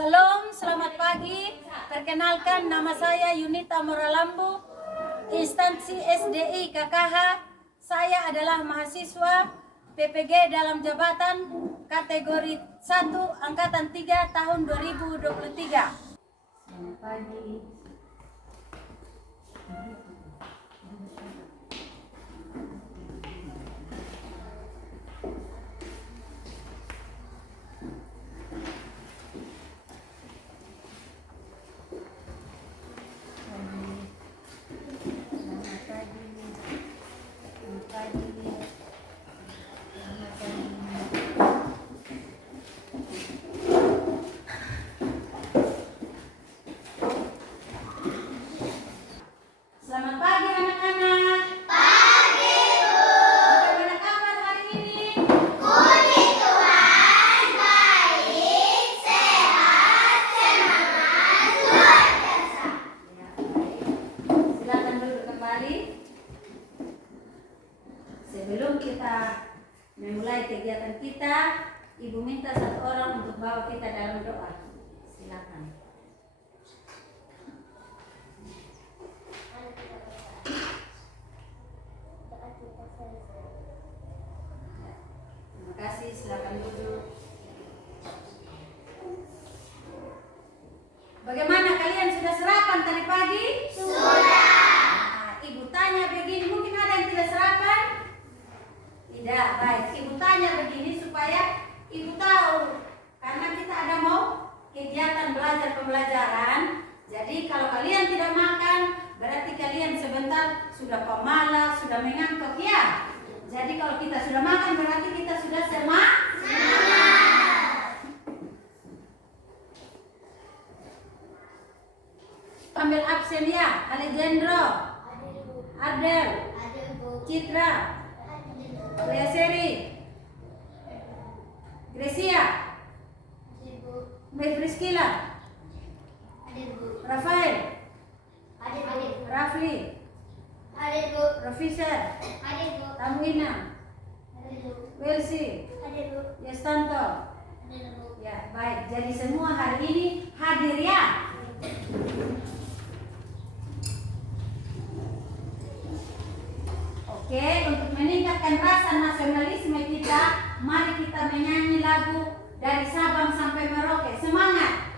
Salam, selamat pagi. Perkenalkan, nama saya Yunita Moralambu, instansi SDI KKH. Saya adalah mahasiswa PPG dalam jabatan kategori 1 angkatan 3 tahun 2023. Selamat pagi. Selamat pagi anak-anak. Pagi, Bu. Bagaimana kabar hari ini? Puji Tuhan, baik, sehat, semangat, luar biasa. Ya, baik. Silakan duduk kembali. Sebelum kita memulai kegiatan kita, Ibu minta satu orang untuk bawa kita dalam doa. Silakan. Terima kasih, silakan duduk. Bagaimana kalian sudah sarapan tadi pagi? Sudah. Nah, Ibu tanya begini, mungkin ada yang tidak sarapan? Tidak, baik. Ibu tanya begini supaya Ibu tahu, karena kita ada mau kegiatan belajar pembelajaran. Jadi kalau kalian tidak makan, berarti kalian sebentar sudah pemalas, sudah mengantuk ya. Jadi kalau kita sudah makan, berarti kita sudah semangat. Ambil absen ya. Alejandro, Adel, Citra, Lea Seri, Grecia, Mefriskila, Rafael, Rafli, Rafisa, Tamwina, Welsi, Yastanto. Ya, baik. Jadi semua hari ini hadir ya. Oke, untuk meningkatkan rasa nasionalisme kita, mari kita menyanyi lagu dari Sabang sampai Merauke. Semangat!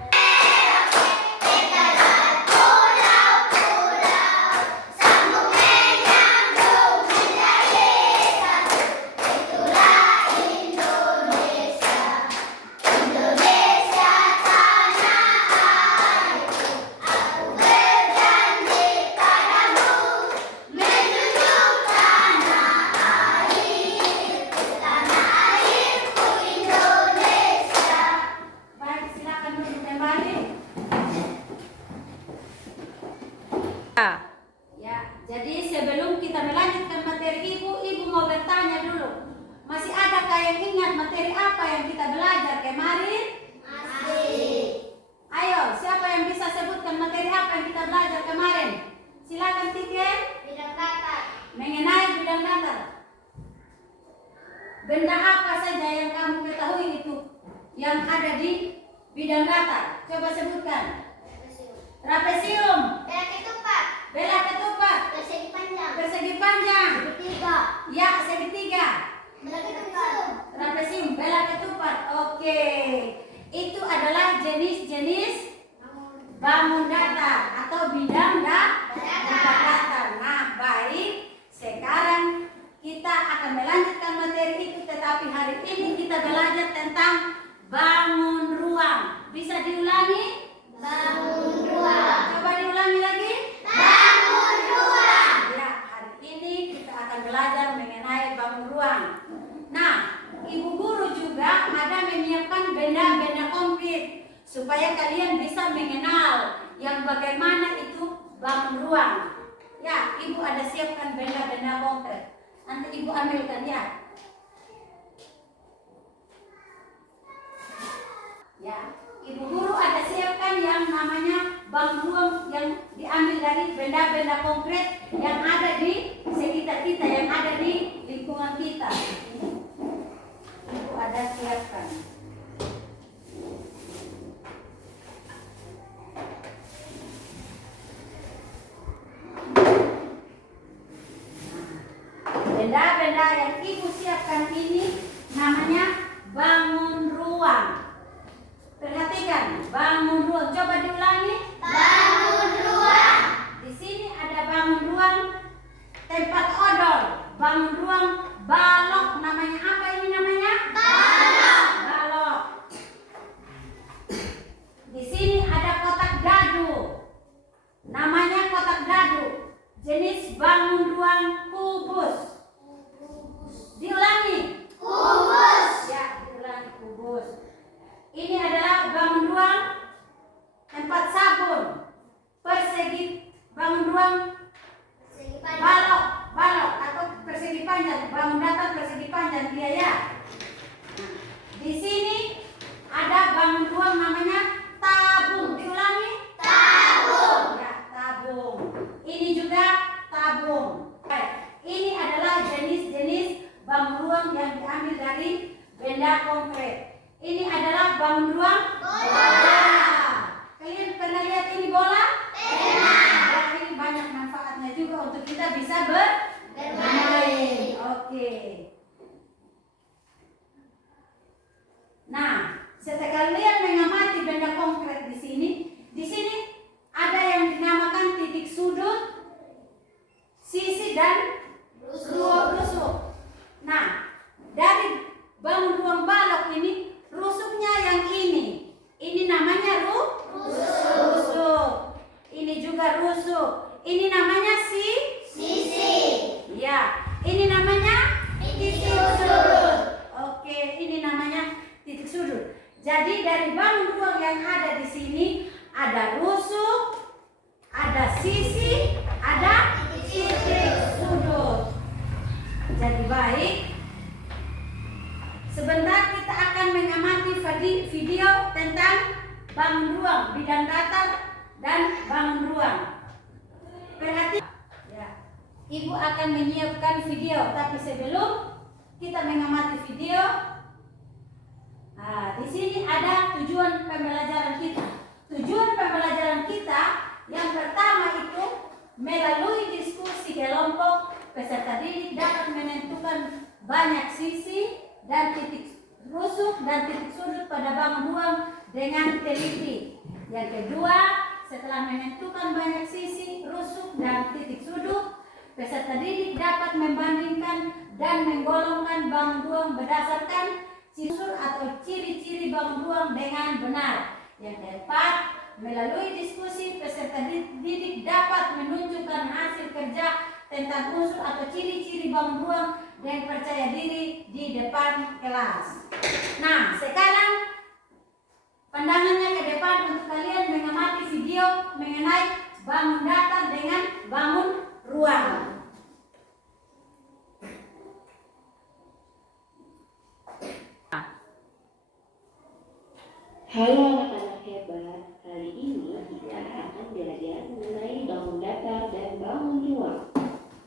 Ya, jadi sebelum kita melanjutkan materi Ibu mau bertanya dulu. Masih adakah yang ingat materi apa yang kita belajar kemarin? Masih. Ayo, siapa yang bisa sebutkan materi apa yang kita belajar kemarin? Silakan Tiken. Bidang datar. Mengenai bidang datar. Benda apa saja yang kamu ketahui itu yang ada di bidang datar? Coba sebutkan. Trapesium. Bela ketupat. Persegi panjang. Segitiga. Ya, segitiga. Trapesium, bela ketupat. Oke. Itu adalah jenis-jenis bangun datar atau bidang datar. Nah, baik. Sekarang kita akan melanjutkan materi itu, tetapi hari ini kita belajar tentang bangun ruang. Bisa diulangi? Bangun ruang. Coba diulangi lagi. Bangun ruang. Ya, hari ini kita akan belajar mengenai bangun ruang. Nah, Ibu guru juga ada menyiapkan benda-benda konkret supaya kalian bisa mengenal yang bagaimana itu bangun ruang. Ya, Ibu ada siapkan benda-benda konkret. Nanti Ibu ambilkan ya. Ya, Ibu guru ada siapkan yang namanya bangun ruang yang diambil dari benda-benda konkret yang ada di sekitar kita, yang ada di lingkungan kita. Ibu ada siapkan. Bagus. Ini adalah bangun ruang tempat sabun. Persegi bangun ruang balok atau persegi panjang. Bangun datar persegi panjang dia ya. Nah, di sini ada bangun ruang namanya tabung. Diulangi. Tabung. Ya, tabung. Ini juga tabung. Baik. Ini adalah jenis-jenis bangun ruang yang diambil dari benda konkret. Ini adalah bangun ruang bola. Kalian pernah lihat ini bola? Pernah. Ini banyak manfaatnya juga untuk kita bisa bermain. Oke. Nah, setelah kalian mengamati benda konkret di sini ada yang dinamakan titik sudut, sisi dan rusuk. Nah, dari bangun ruang balok ini, rusuknya yang ini namanya rusuk. Ini juga rusuk. Ini namanya sisi. Ya, ini namanya titik sudut. Oke, ini namanya titik sudut. Jadi dari bangun ruang yang ada di sini ada rusuk, ada sisi, ada titik sudut. Jadi baik. Sebentar kita akan mengamati video tentang bangun ruang, bidang datar dan bangun ruang. Perhatikan. Ya. Ibu akan menyiapkan video, tapi sebelum kita mengamati video, nah, di sini ada tujuan pembelajaran kita. Tujuan pembelajaran kita yang pertama itu melalui diskusi kelompok, peserta didik dapat menentukan banyak sisi dan titik rusuk dan titik sudut pada bangun ruang dengan teliti. Yang kedua, setelah menentukan banyak sisi, rusuk dan titik sudut, peserta didik dapat membandingkan dan menggolongkan bangun ruang berdasarkan unsur atau ciri-ciri bangun ruang dengan benar. Yang keempat, melalui diskusi, peserta didik dapat menunjukkan hasil kerja tentang unsur atau ciri-ciri bangun ruang dan percaya diri di depan kelas. Nah, sekarang pandangannya ke depan untuk kalian mengamati video mengenai bangun datar dengan bangun ruang. Halo anak-anak hebat, kali ini kita akan belajar mengenai bangun datar dan bangun ruang.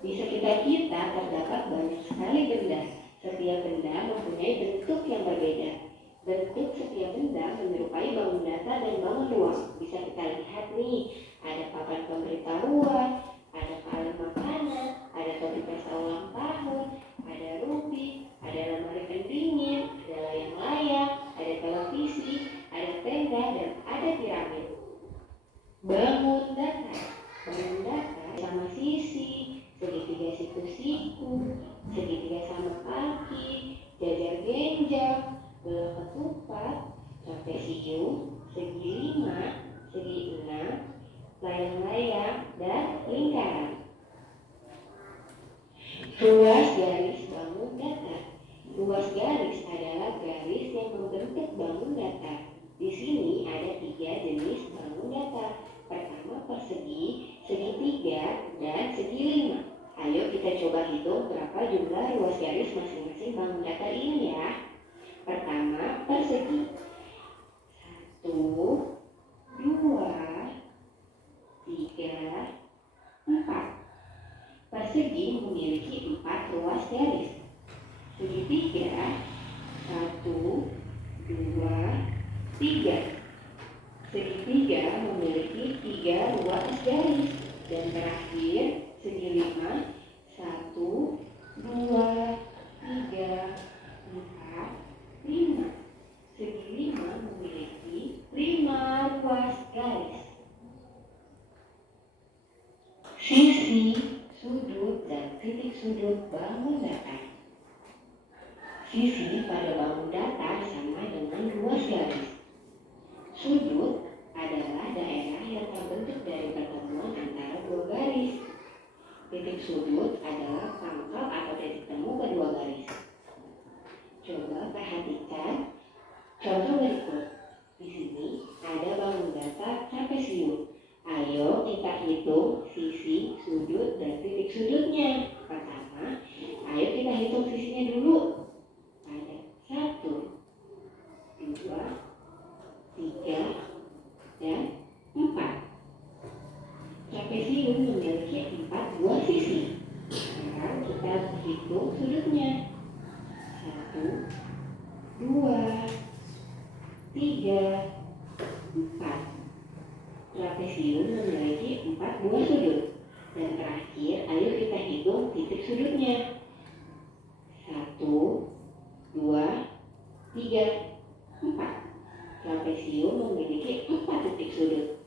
Di sekitar kita terdapat banyak sekali benda. Setiap benda mempunyai bentuk yang berbeda. Bentuk setiap benda menyerupai bangun datar dan bangun ruang. Bisa kita lihat nih, ada papan pemberitahuan, ada kaleng makanan, ada topi pesta ulang tahun, ada rubi, ada lemari pendingin, ada layang-layang, ada televisi, ada tenda, dan ada piramid. Bangun datar sama sisi, segitiga siku-siku, segitiga sama kaki, jajar genjang, bola ketupat, trapesium, segi 5, segi 6, layang-layang, dan lingkaran. Ruas garis bangun datar. Ruas garis adalah garis yang membentuk bangun datar. Di sini ada 3 jenis bangun datar. Pertama persegi, segitiga, dan segi 5. Ayo kita coba hitung berapa jumlah ruas garis masing-masing bangun datar ini ya. Pertama persegi. 1, 2, 3, 4. Persegi memiliki 4 ruas garis. Segitiga 1, 2, 3. Segitiga memiliki 3 ruas garis. Dan terakhir segi 5 1, 2, 3, 4, 5. Segi 5 memiliki 5 ruas garis. Sisi, sudut, dan titik sudut bangun datar. Sisi pada bangun datar sama dengan ruas garis. Sudut adalah daerah yang terbentuk dari pertemuan antara 2 garis. Titik sudut adalah pangkal atau titik temu kedua garis. Coba perhatikan Contoh berikut. Di sini ada bangun datar trapesium. Ayo kita hitung sisi, sudut, dan titik sudutnya. Pertama, ayo kita hitung sisinya dulu. Ada 1, 2, 3, dan 4. Trapesium memiliki 4 buah sisi. Sekarang kita hitung sudutnya. 1, 2, 3, 4. Trapesium memiliki 4 buah sudut. Dan terakhir, ayo kita hitung titik sudutnya. 1, 2, 3, 4. Trapesium memiliki 4 titik sudut.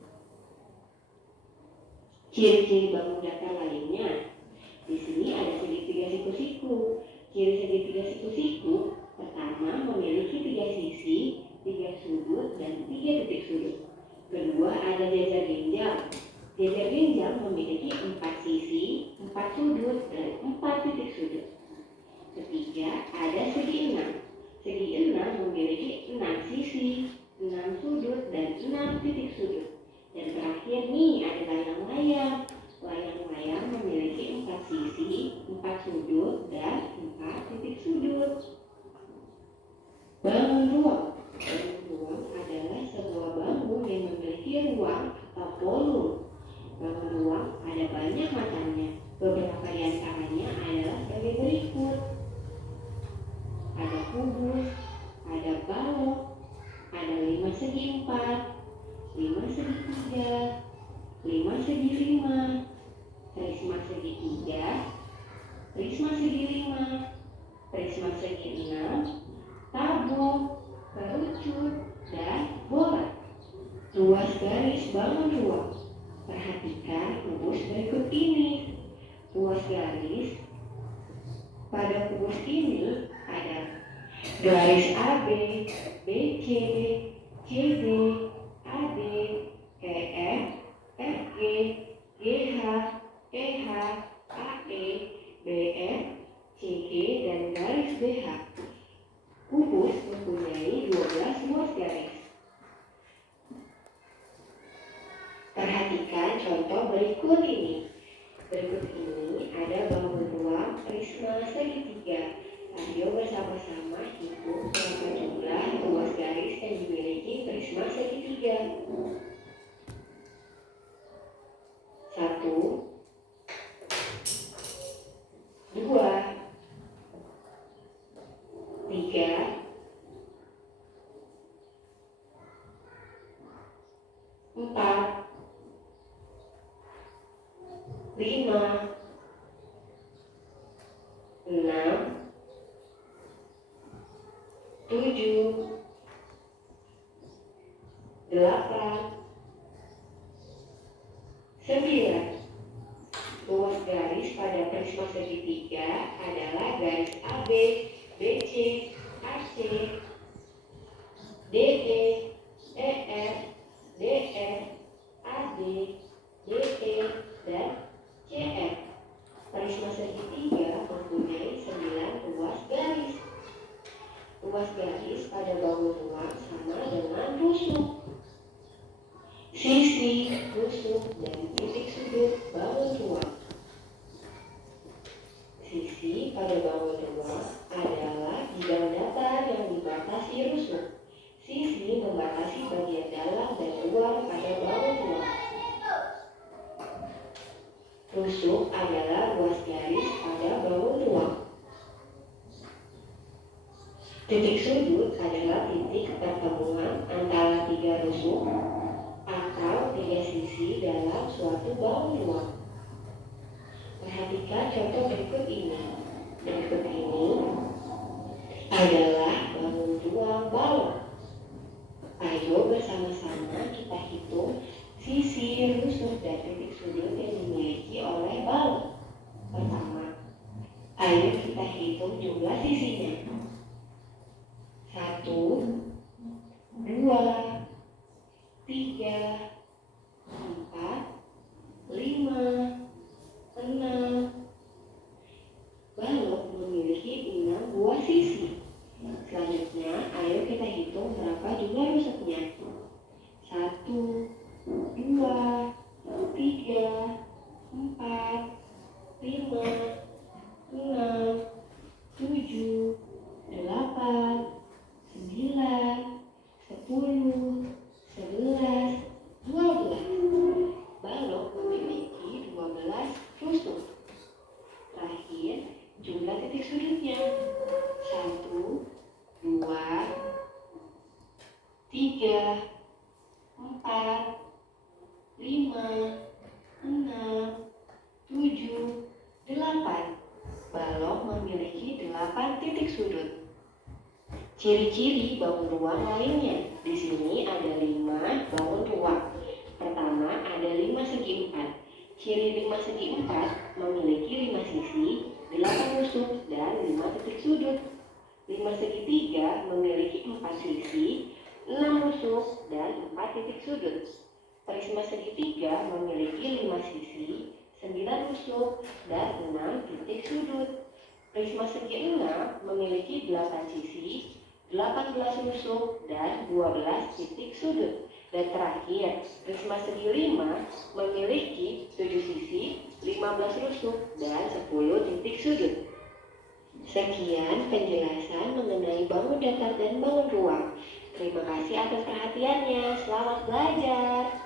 Ciri-ciri bangun datar lainnya. Di sini ada segitiga siku-siku. Ciri segitiga siku-siku pertama memiliki 3 sisi, 3 sudut, dan 3 titik sudut. Kedua ada jajar ginjal. Jajar ginjal memiliki 4 sisi, 4 sudut, dan 4 titik sudut. Ketiga ada segi enam. Segi enam memiliki 6 sisi, 6 sudut, dan 6 titik sudut. Dan terakhir nih ada layang-layang. Layang-layang memiliki 4 sisi, 4 sudut, dan 4 titik sudut. Bangun ruang. Bangun ruang adalah sebuah bangun yang memiliki ruang atau volume. Bangun ruang ada banyak macamnya. Beberapa di antaranya adalah sebagai berikut. Ada kubus, ada balok, ada 5 segi 4, 5 segi 3, 5 segi 5, prisma segi 3, prisma segi 5, prisma segi 6, tabung, kerucut, dan bola. Ruas garis bangun ruang. Perhatikan kubus berikut ini. Ruas garis pada kubus ini ada garis AB, BC, CD, AD, EF, FG, GH, EH, AE, BF, CG, dan garis BH. Kubus mempunyai 12 ruas garis. Perhatikan contoh berikut ini. Berikut ini ada bangun ruang prisma segitiga. Ayo bersama-sama hitung berapa jumlah ruas garis yang dimiliki prisma segitiga. 1, 2, 3, 4, 5, 6, 7, 8, 9. Ruas garis pada prisma segitiga adalah garis AB, BC, AC, DE, EF, DF, AD, DE, dan CF. Prisma segitiga mempunyai 9 ruas garis. Ruas garis pada bangun ruang sama dengan tusuk. Sisi, tusuk, dan titik sudut bangun ruang. Sisi pada bangun ruang adalah bidang datar yang dibatasi rusuk. Sisi membatasi bagian dalam dan luar pada bangun ruang. Tusuk adalah ruas garis pada bangun ruang. Titik sudut adalah titik pertemuan antara 3 rusuk atau 3 sisi dalam suatu bangun ruang. Perhatikan contoh berikut ini. Berikut ini adalah bangun ruang balok. Ayo bersama-sama kita hitung sisi, rusuk, dan titik sudut yang dimiliki oleh balok. Pertama, ayo kita hitung jumlah sisinya. 1, 2, 3, 4, 5, 6. Balok memiliki 6 buah sisi. Selanjutnya, ayo kita hitung berapa 3, 4, 5, 6, 7, 8. Balok memiliki 8 titik sudut. Ciri-ciri bangun ruang lainnya. Di sini ada 5 bangun ruang. Pertama, ada 5 segi 4. Ciri 5 segi 4 memiliki 5 sisi, 8 rusuk, dan 5 titik sudut. 5 segi 3 memiliki 4 sisi, 6 rusuk, dan 4 titik sudut. Prisma segi 3 memiliki 5 sisi, 9 rusuk, dan 6 titik sudut. Prisma segi 6 memiliki 8 sisi, 18 rusuk, dan 12 titik sudut. Dan terakhir, prisma segi 5 memiliki 7 sisi, 15 rusuk, dan 10 titik sudut. Sekian penjelasan mengenai bangun datar dan bangun ruang. Terima kasih atas perhatiannya. Selamat belajar.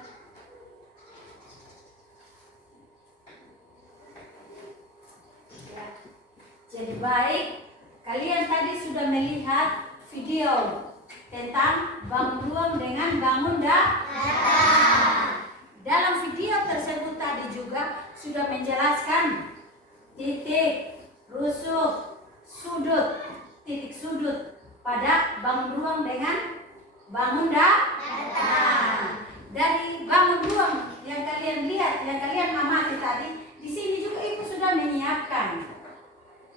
Jadi baik, kalian tadi sudah melihat video tentang bangun ruang dengan bangun datar. Dalam video tersebut tadi juga sudah menjelaskan titik, rusuk, sudut, titik sudut pada bangun ruang dengan bangun datar. Dari bangun ruang yang kalian lihat, yang kalian amati tadi, di sini juga Ibu sudah menyiapkan.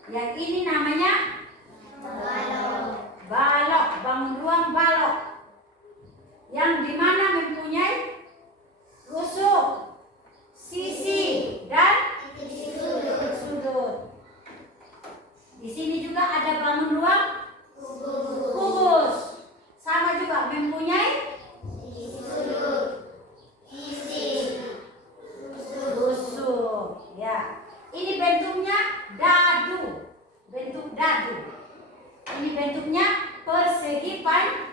Yang ini namanya balok, bangun ruang balok, yang dimana mempunyai rusuk, sisi, dan titik sudut. Di sini juga ada bangun ruang kubus, sama juga mempunyai rusuk. Ya, ini bentuknya dadu, bentuk dadu. Ini bentuknya persegi panjang.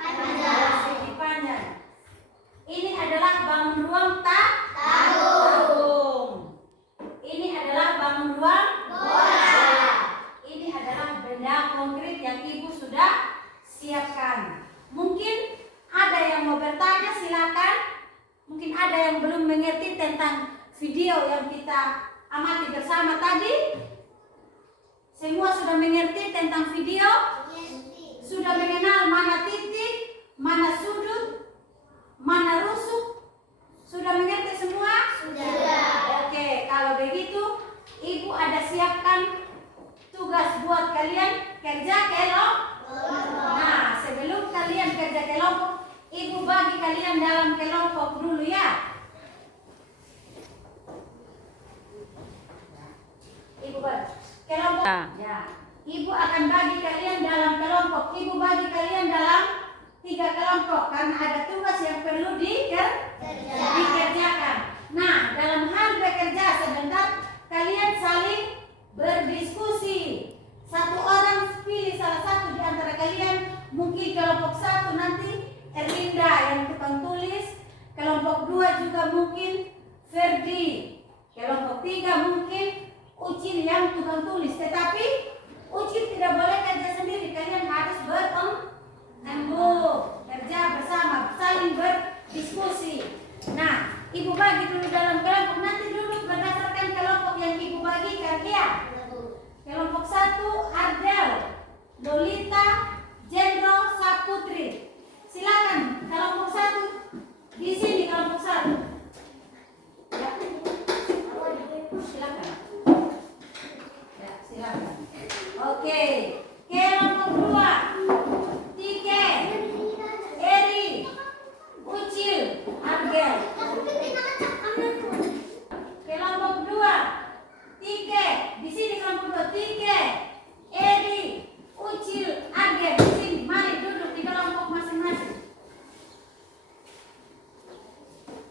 Ini adalah bangun ruang tabung. Ini adalah bangun ruang bola. Ini adalah benda konkret yang Ibu sudah siapkan. Mungkin ada yang mau bertanya, silakan. Mungkin ada yang belum mengerti tentang video yang kita amati bersama tadi. Semua sudah mengerti tentang video? Sudah mengenal mana titik, mana sudut, mana rusuk? Sudah mengerti semua? Sudah. Oke, kalau begitu Ibu ada siapkan tugas buat kalian kerja kelompok. Nah, sebelum kalian kerja kelompok, Ibu bagi kalian dalam kelompok dulu ya. Ibu bagi kelompok. Ya. Ibu akan bagi kalian dalam kelompok. Ibu bagi kalian dalam 3 kelompok karena ada tugas yang perlu dikerjakan. Nah, dalam hal bekerja sebentar kalian saling berdiskusi. Satu orang pilih salah satu di antara kalian. Mungkin kelompok 1 nanti Erlinda yang tukang tulis. Kelompok 2 juga mungkin Ferdi. Kelompok 3 mungkin Ucil yang tukang tulis. Tetapi Ucil tidak boleh kerja sendiri. Kalian harus kerja bersama, saling berdiskusi. Nah, Ibu bagi dulu dalam kelompok. Nanti duduk berdasarkan kelompok yang Ibu bagikan ya. Kelompok 1 Ardel, Lolita, Jendro, Saputri. Silakan kelompok 1 di sini, kelompok 1. Ya. Silakan. Ya, silakan. Oke. Kelompok 2 Tike, Eri, Ucil, Argel. Kelompok 2 Tike, di sini kelompok 2 Tike, Eri, Ucil, Argel. Di sini, mari duduk di kelompok masing-masing.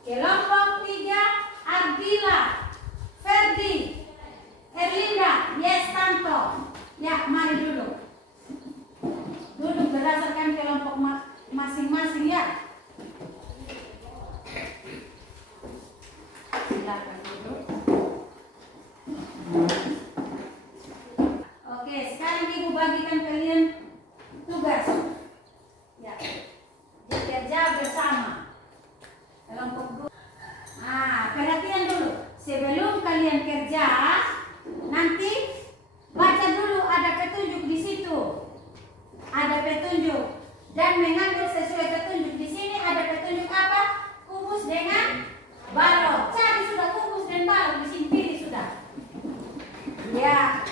Kelompok 3 Ardila, Ferdi, Erlinda, Yestanto. Ya, mari duduk. Duduk berdasarkan kelompok masing-masing ya. Silakan duduk. Oke, sekarang Ibu bagikan kalian tugas. Ya. Jadi kerja bersama. Kelompok dua. Nah, perhatian dulu. Sebelum kalian kerja, nanti baca dulu ada petunjuk di situ. Ada petunjuk dan mengambil sesuai petunjuk. Di sini ada petunjuk apa? Kubus dengan balok. Cari sudah kubus dan balok di sini, pilih sudah. Ya,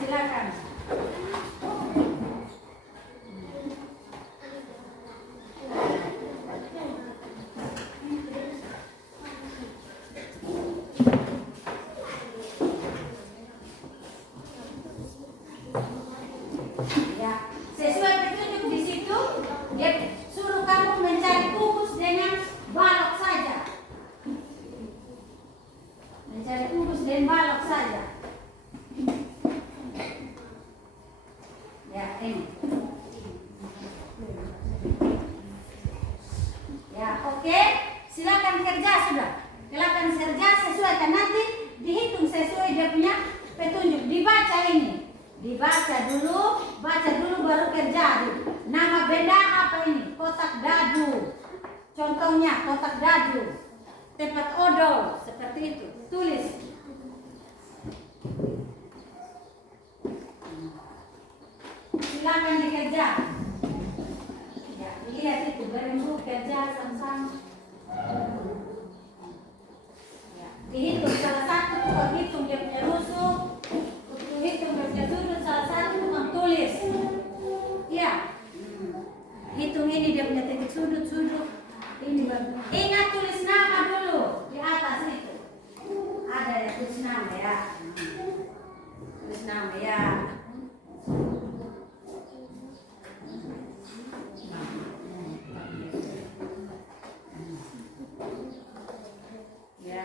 silakan. Ya, sesuai petunjuk di situ, dia suruh kamu mencari kubus dengan balok saja. Mencari kubus dan balok saja. Ya, ini. Ya, oke. Silakan kerja sudah. Silakan kerja sesuaikan, nanti dihitung sesuai dia punya petunjuk. Dibaca ini. Dibaca dulu, baca dulu baru kerja. Nama benda apa ini? Kotak dadu. Contohnya kotak dadu. Tempat odol seperti itu. Tulis. Silakan dikerja. Ya, lihat itu berembuk kerja sama-sama. Ya, dihitung salah satu tukang hitung dia punya rusuk. Hitung dia punya sudut, salah satu tukang tulis. Ya. Hitung ini dia punya titik sudut. Ini baru. Ingat tulis nama dulu di atas itu. Ada ya tulis nama ya. Tulis nama ya. Ya.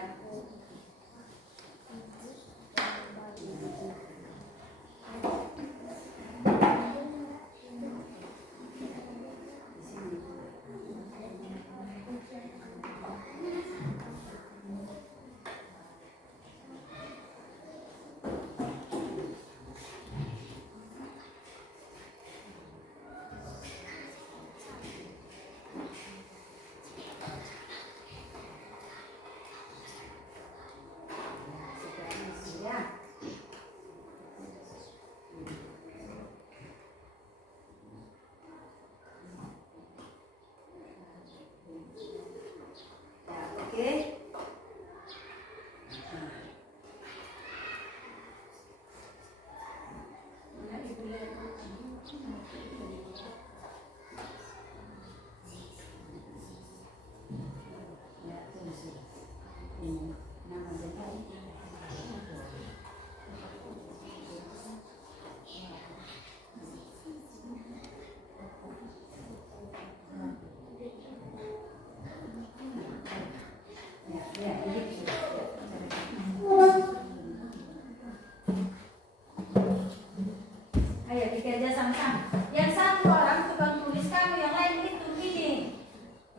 Oke. Ayo dikerja sama-sama. Yang satu orang tukang tulis kamu, yang lain hitung ini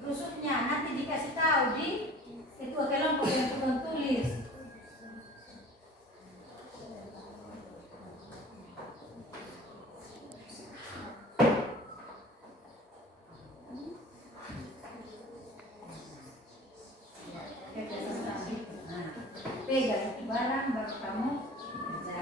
rusuknya. Nanti dikasih tahu di ketua kelompok yang tukang tulis. Kerja sama-sama. Nah, pegang barang baru kamu kerja.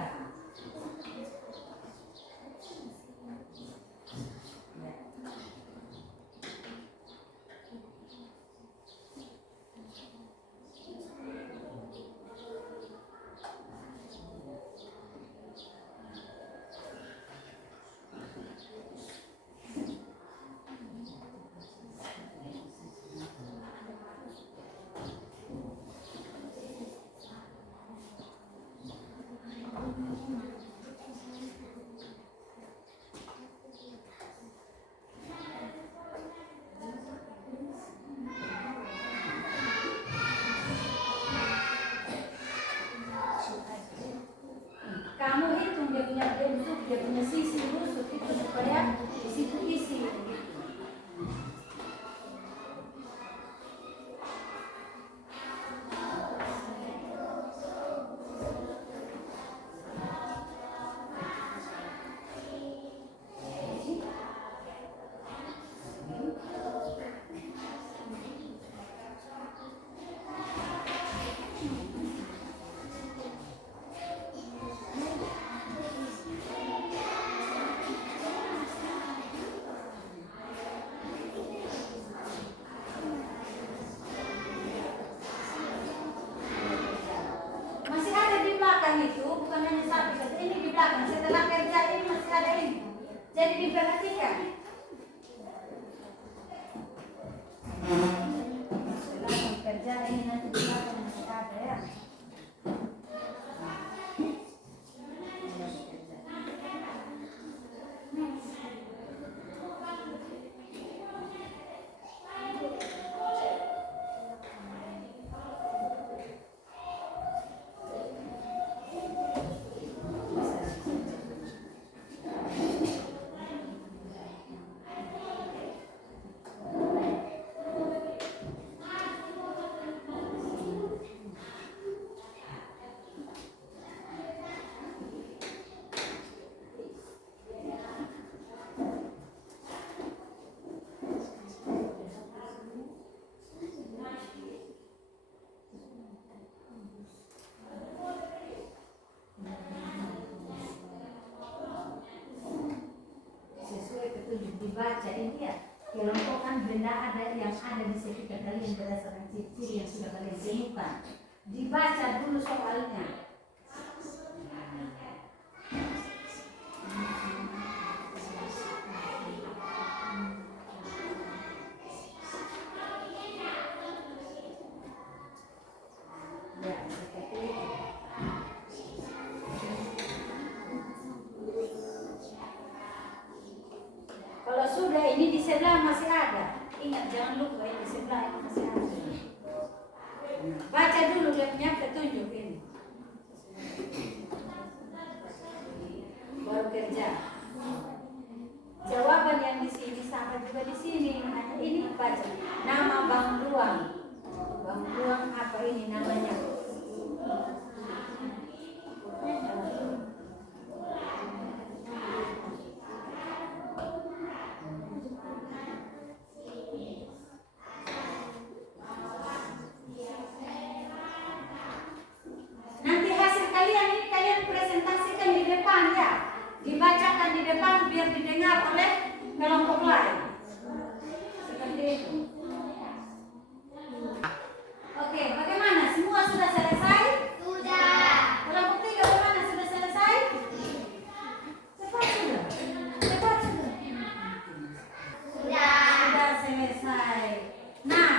Jadi diperhatikan. Setelah kerja ini nanti di belakang masih ada ya. Sesuai petunjuk dibaca ini ya, kelompokkan benda yang ada di sekitar kalian berdasarkan ciri-ciri yang sudah kalian temukan. Dibaca dulu soalnya. Ya, seperti itu. Kalau sudah ini di sebelah masih ada. Ingat jangan lupa ini di sebelah ini masih ada. Baca dulu dia punya petunjuk ini. Baru kerja. Jawaban yang di sini sama juga di sini. Hanya ini baca. Nama Bang Luang. Bang Luang apa ini namanya? Nanti hasil kalian ini kalian presentasikan di depan ya. Dibacakan di depan biar didengar oleh kelompok lain. Seperti itu. Oke, bagaimana? Semua sudah selesai? Sudah. Kelompok 3 bagaimana? Sudah selesai? Cepat sudah. Cepat sudah. Sudah selesai. Nah,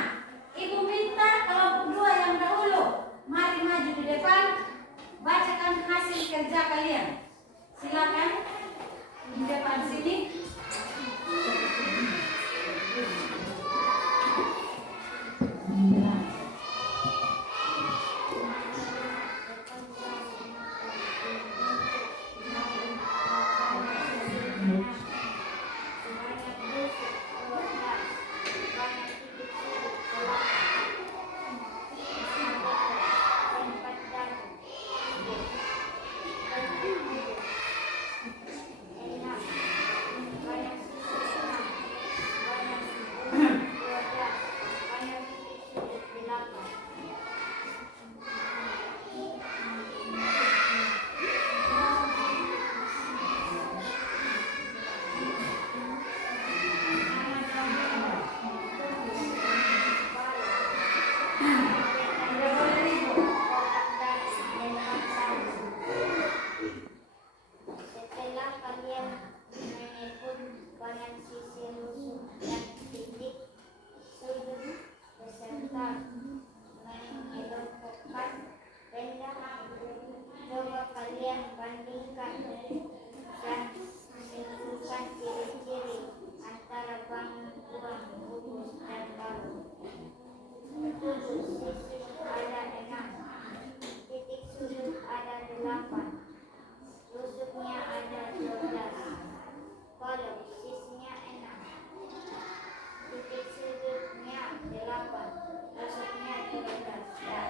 Ibu minta kelompok 2 yang dahulu mari maju di depan, bacakan hasil kerja kalian. Silakan di depan sini.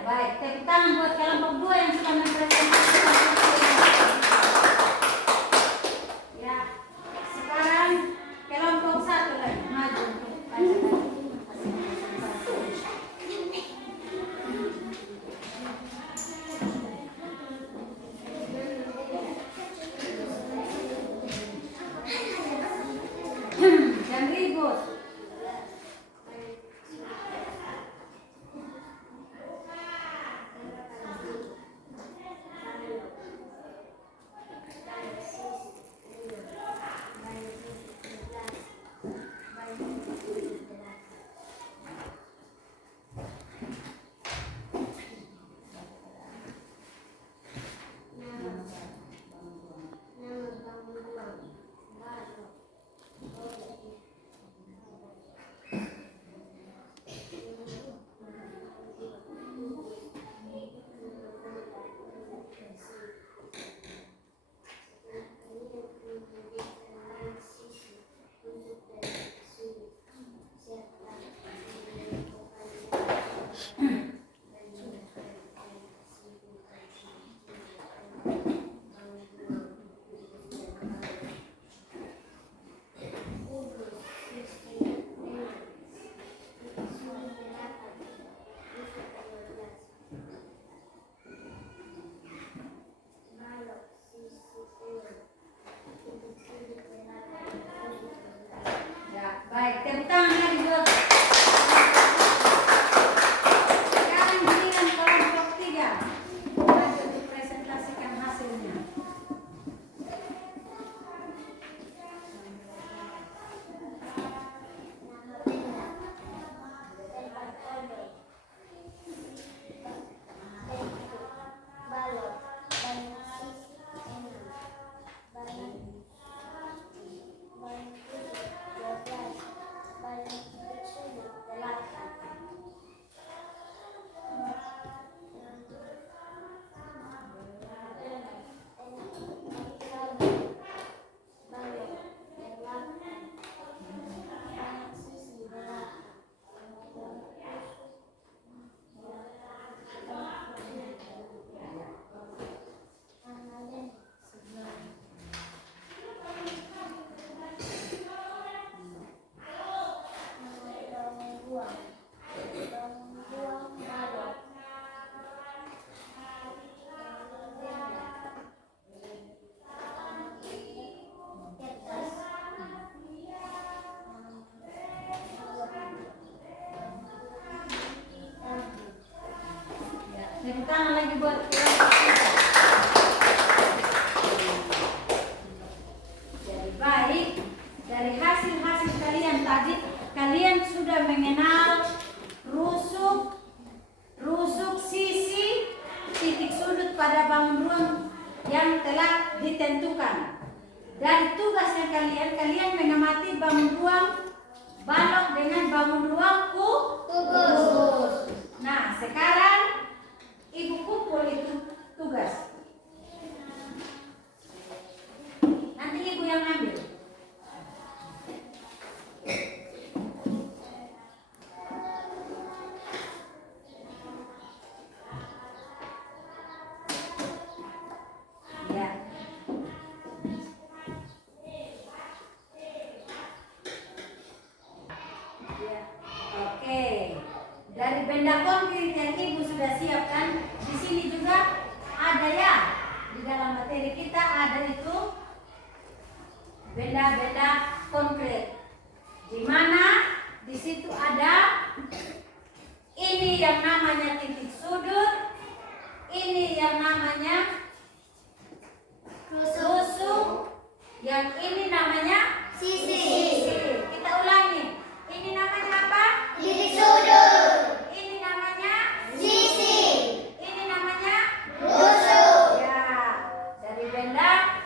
Baik, tepuk tangan buat kelompok 2 yang sudah mempresentasikan. Ya, sekarang kelompok 1 lagi maju untuk bacakan. Jangan ribut. Tepuk tangan lagi buat kita. Jadi baik, dari hasil-hasil kalian tadi, kalian sudah mengenal rusuk sisi, titik sudut pada bangun ruang yang telah ditentukan. Dari tugasnya kalian mengamati bangun ruang balok dengan bangun ruang kubus. Nah, sekarang Ibu kumpul itu tugas. Nanti Ibu yang ambil. Ya. Ya. Oke. Dari benda konkret yang Ibu sudah siapkan, di sini juga ada ya. Di dalam materi kita ada itu benda-benda konkret. Di mana di situ ada ini yang namanya titik sudut, ini yang namanya rusuk, yang ini namanya sisi. Kita ulangi. Ini namanya apa? Titik sudut, Ini namanya sisi, ini namanya rusuk, ya. Dari benda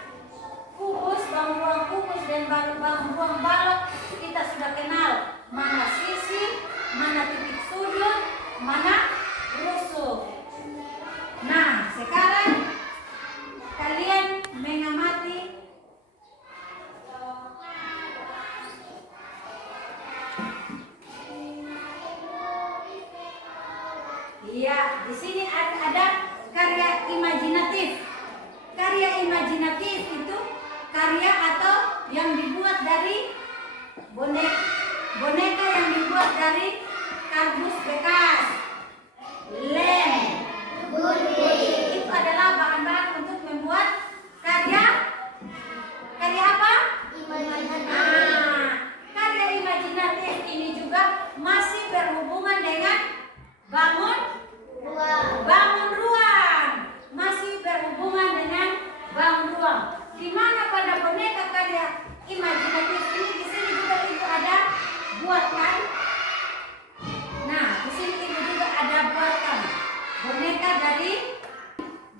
kubus, bangun ruang kubus dan bangun ruang balok kita sudah kenal mana sisi, mana titik sudut, mana rusuk. Nah, sekarang kalian mengamati iya, di sini ada karya imajinatif. Karya imajinatif itu karya atau yang dibuat dari boneka yang dibuat dari kardus bekas, lem, gunting. Itu adalah bahan-bahan untuk membuat karya apa? Nah, karya imajinatif ini juga masih berhubungan dengan bangun ruang, masih berhubungan dengan bangun ruang. Di mana pada boneka karya imajinatif ini, di sini juga Ibu ada buatkan. Nah, di sini Ibu juga ada buatkan boneka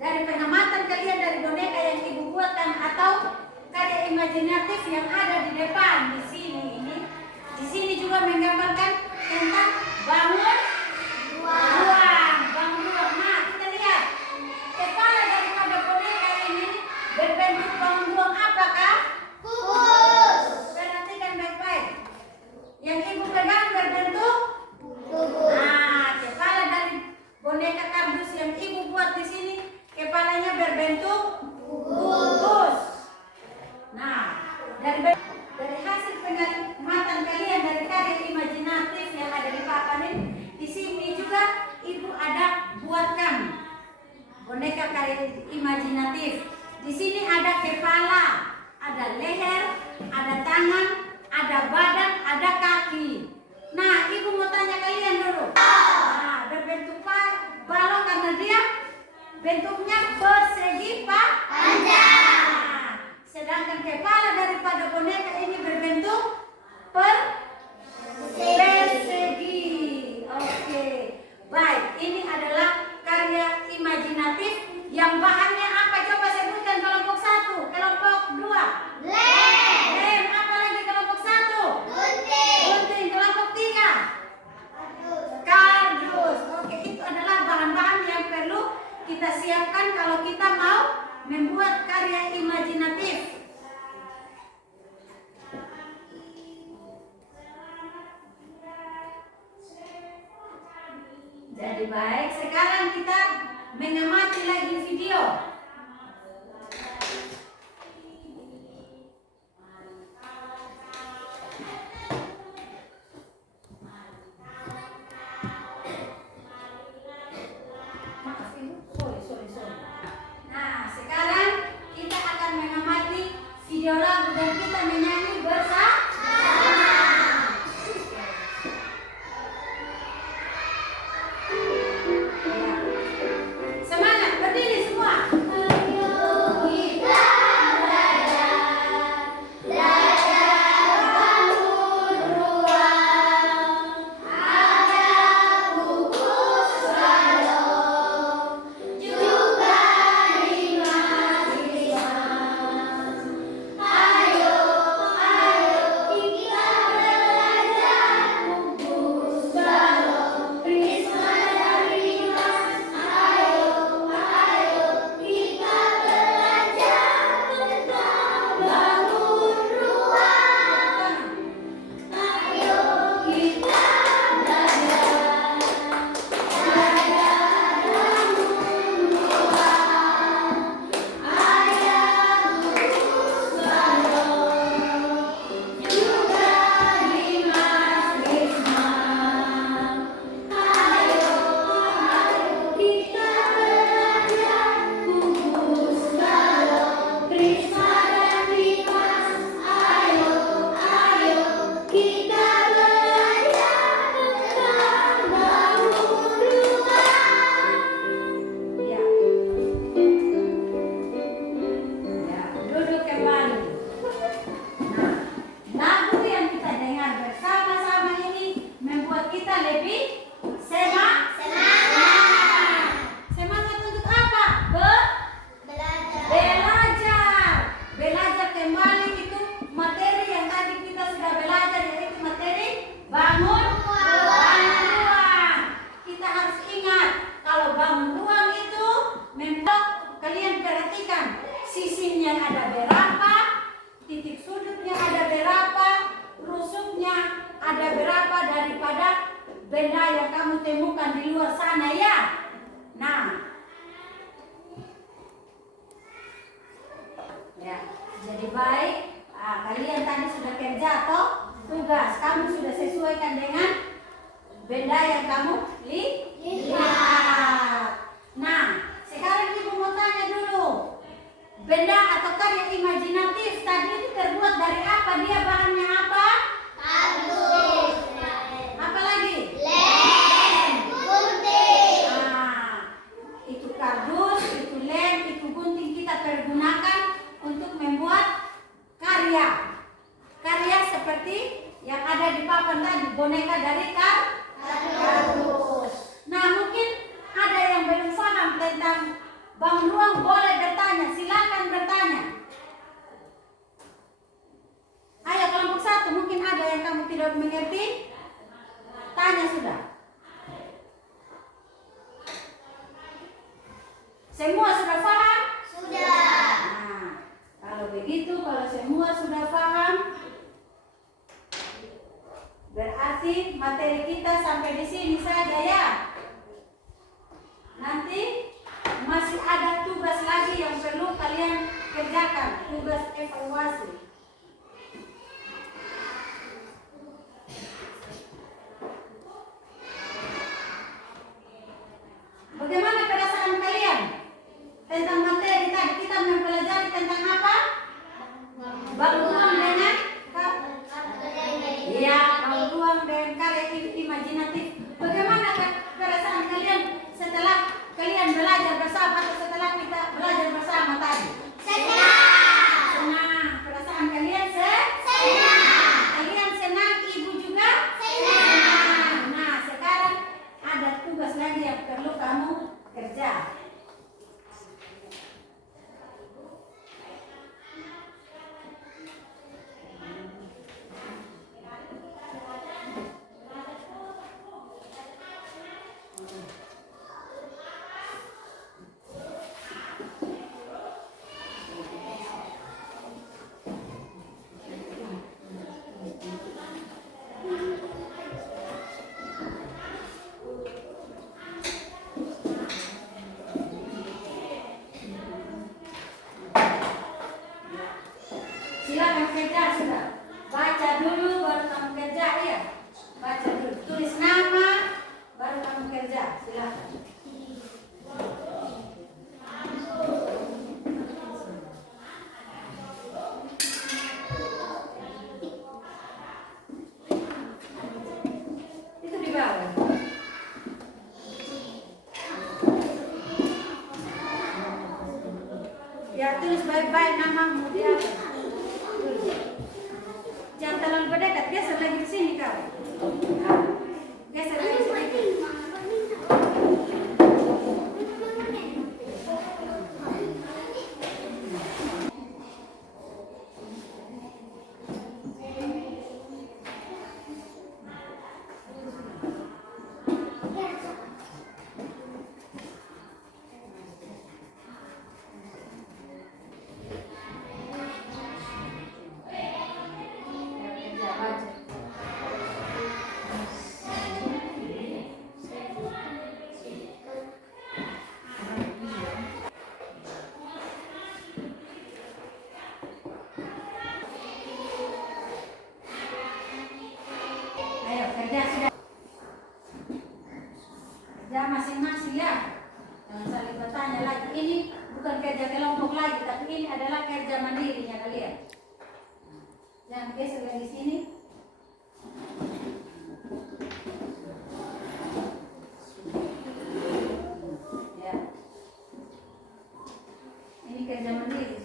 dari pengamatan kalian dari boneka yang Ibu buatkan atau karya imajinatif yang ada di depan di sini ini. Di sini juga menggambarkan tentang bangun ruang. Nah, kita lihat kepala daripada boneka ini berbentuk bangun ruang apakah? kubus, Perhatikan baik-baik. Yang Ibu pegang berbentuk kubus, nah, kepala dari boneka kardus yang Ibu buat di sini kepalanya berbentuk kubus. Nah, dari hasil pengamatan kalian dari karya imajinatif yang ada di papan ini, di sini juga Ibu ada buatkan boneka karya imajinatif. Di sini ada kepala, ada leher, ada tangan, ada badan, ada kaki. Nah, Ibu mau tanya kalian dulu. Nah, berbentuk balon karena dia bentuknya persegi panjang. Nah, sedangkan kepala daripada boneka ini berbentuk persegi. Oke. Baik, ini adalah karya imajinatif yang bahannya apa? Coba sebutkan kelompok 1, kelompok 2. Lem, apa lagi kelompok 1? Gunting, kelompok 3. Kardus. Oke, itu adalah bahan-bahan yang perlu kita siapkan kalau kita mau membuat karya imajinatif. Jadi baik, sekarang kita mengamati lagi video. Maaf Ibu, sorry. Nah, sekarang kita akan mengamati video lagu dan kita menyanyi bersama. Ya. benda yang kamu temukan di luar sana ya. Nah, ya, jadi baik. Kalian tadi sudah kerja atau tugas, kamu sudah sesuaikan dengan benda yang kamu lihat. Nah, sekarang ibu mau tanya dulu, benda atau karya imajinatif tadi itu terbuat dari apa? Dia bahannya apa? Kardus. Apa lagi? Lem. Gunting. Nah, itu kardus, itu lem, itu gunting kita pergunakan untuk membuat karya. Karya seperti yang ada di papan tadi, boneka dari kardus. Nah, mungkin ada yang belum paham tentang Bang Luang, boleh bertanya, silakan bertanya. Ayo kelompok 1, mungkin ada yang kamu tidak mengerti, tanya sudah. Semua sudah paham? Sudah. Nah, kalau begitu, kalau semua sudah paham, berarti materi kita sampai di sini saja ya. Nanti masih ada tugas lagi yang perlu kalian kerjakan, tugas evaluasi. Bagaimana perasaan kalian tentang materi tadi? Kita mempelajari tentang apa? Baluang dengan baluang dan karya imajinatif. Bagaimana perasaan kalian setelah kalian belajar bersama atau setelah kita belajar bersama tadi? Senang. Perasaan kalian senang. Kalian senang, ibu juga senang. Nah, sekarang ada tugas lagi yang perlu kamu kerja. Silakan kerja sudah. Baca dulu baru kamu kerja ya. Baca dulu. Tulis nama baru kamu kerja. Silakan. Itu di bawah. Ya, tulis baik-baik namamu di atas. Jangan terlalu berdekat, geser lagi ke sini kau. Geser lagi ke sini. Kerja baca. Ayo kerja sudah. Kerja masing-masing ya. Jangan saling bertanya lagi. Ini bukan kerja kelompok lagi, tapi ini adalah kerja mandirinya kalian. Jangan geser lagi sini. Ya. Ini kerja mandiri.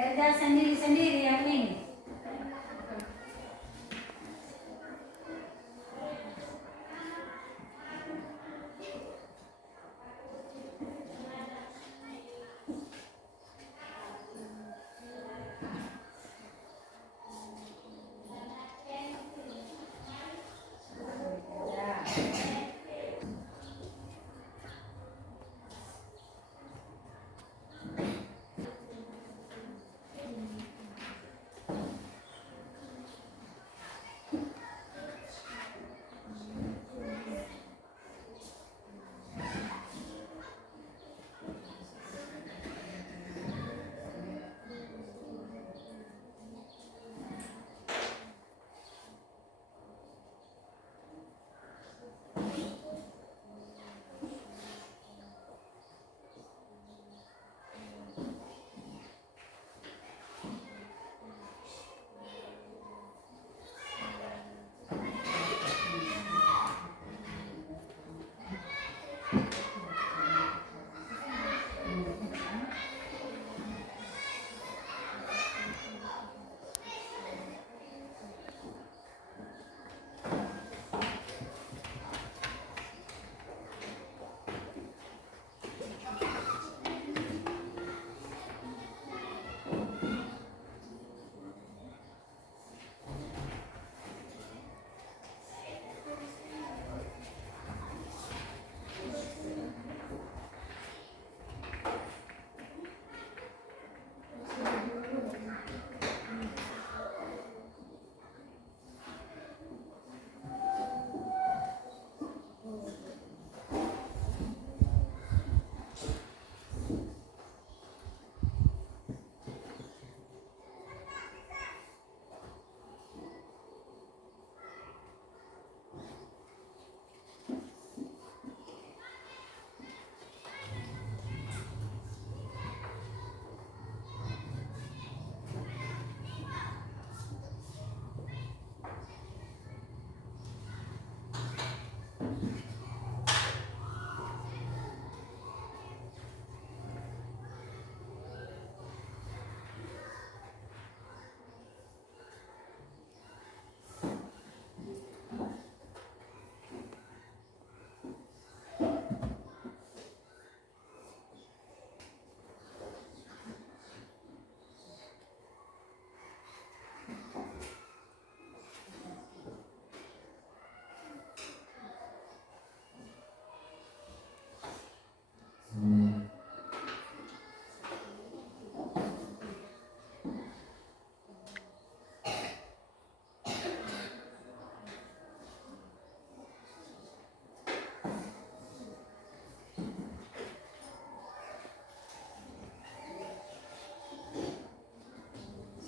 Kerja sendiri-sendiri yang ini.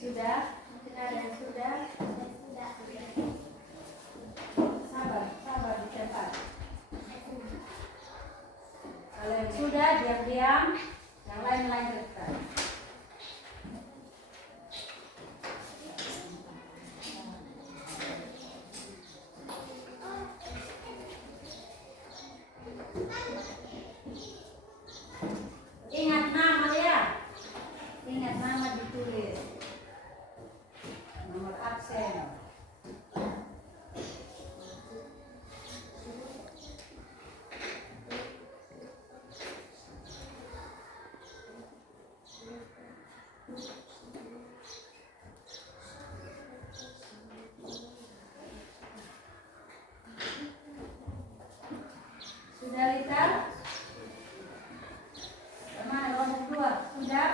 Sudah? Sudah dan sudah? Sabar, sabar di tempat. Kalau yang sudah, diam-diam. Yang lain lanjutkan. Ingat nama ya. Ingat nama ditulis. Nomor absen. Sudah Rita? Kemana kelompok 2? Sudah?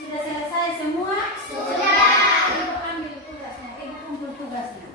Sudah selesai semua? Sudah. Ibu ambil tugasnya, ibu kumpul tugasnya.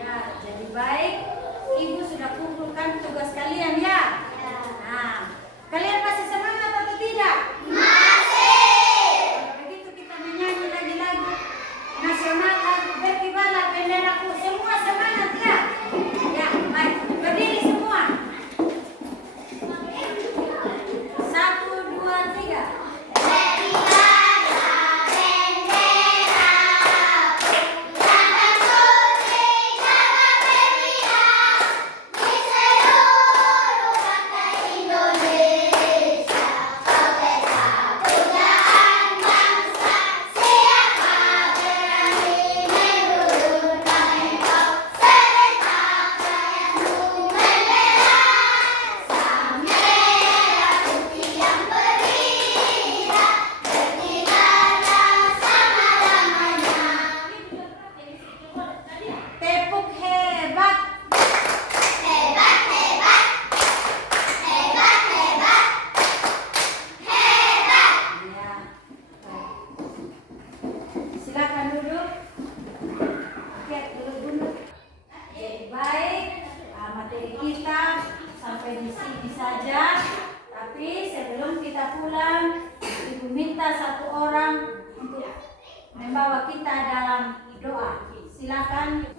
Ya, jadi baik. Ibu sudah kumpulkan tugas kalian ya. Nah, kalian masih semangat atau tidak? Kalau begitu kita menyanyi lagi lagu nasional, lagu berkibarlah benderaku. Semua semangat ya. Ya, baik. Berdiri semua. 1, 2, 3. Tepuk hebat. Ya. Silakan duduk. Oke, duduk dulu. Jadi baik, materi kita sampai di sini saja. Tapi sebelum kita pulang, Ibu minta satu orang untuk membawa kita dalam doa. Silakan.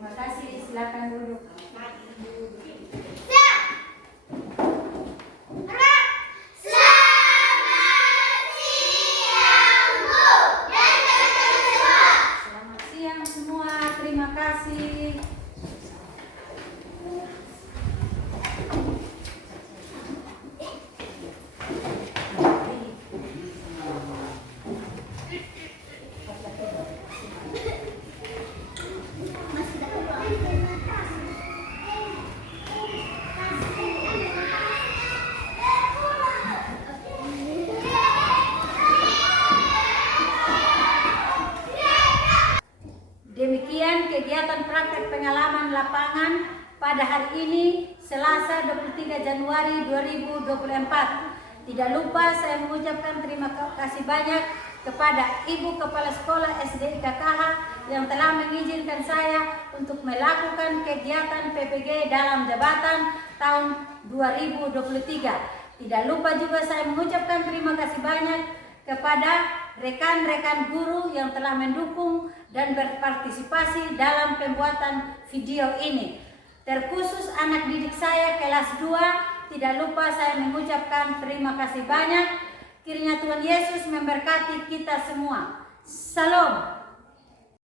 Terima kasih, silakan duduk. Selamat siang semua, terima kasih. Demikian kegiatan praktek pengalaman lapangan pada hari ini Selasa 23 Januari 2024. Tidak lupa saya mengucapkan terima kasih banyak kepada Ibu Kepala Sekolah SD KKH yang telah mengizinkan saya untuk melakukan kegiatan PPG dalam jabatan tahun 2023. Tidak lupa juga saya mengucapkan terima kasih banyak kepada rekan-rekan guru yang telah mendukung dan berpartisipasi dalam pembuatan video ini. Terkhusus anak didik saya kelas 2, tidak lupa saya mengucapkan terima kasih banyak. Kiranya Tuhan Yesus memberkati kita semua. Salam.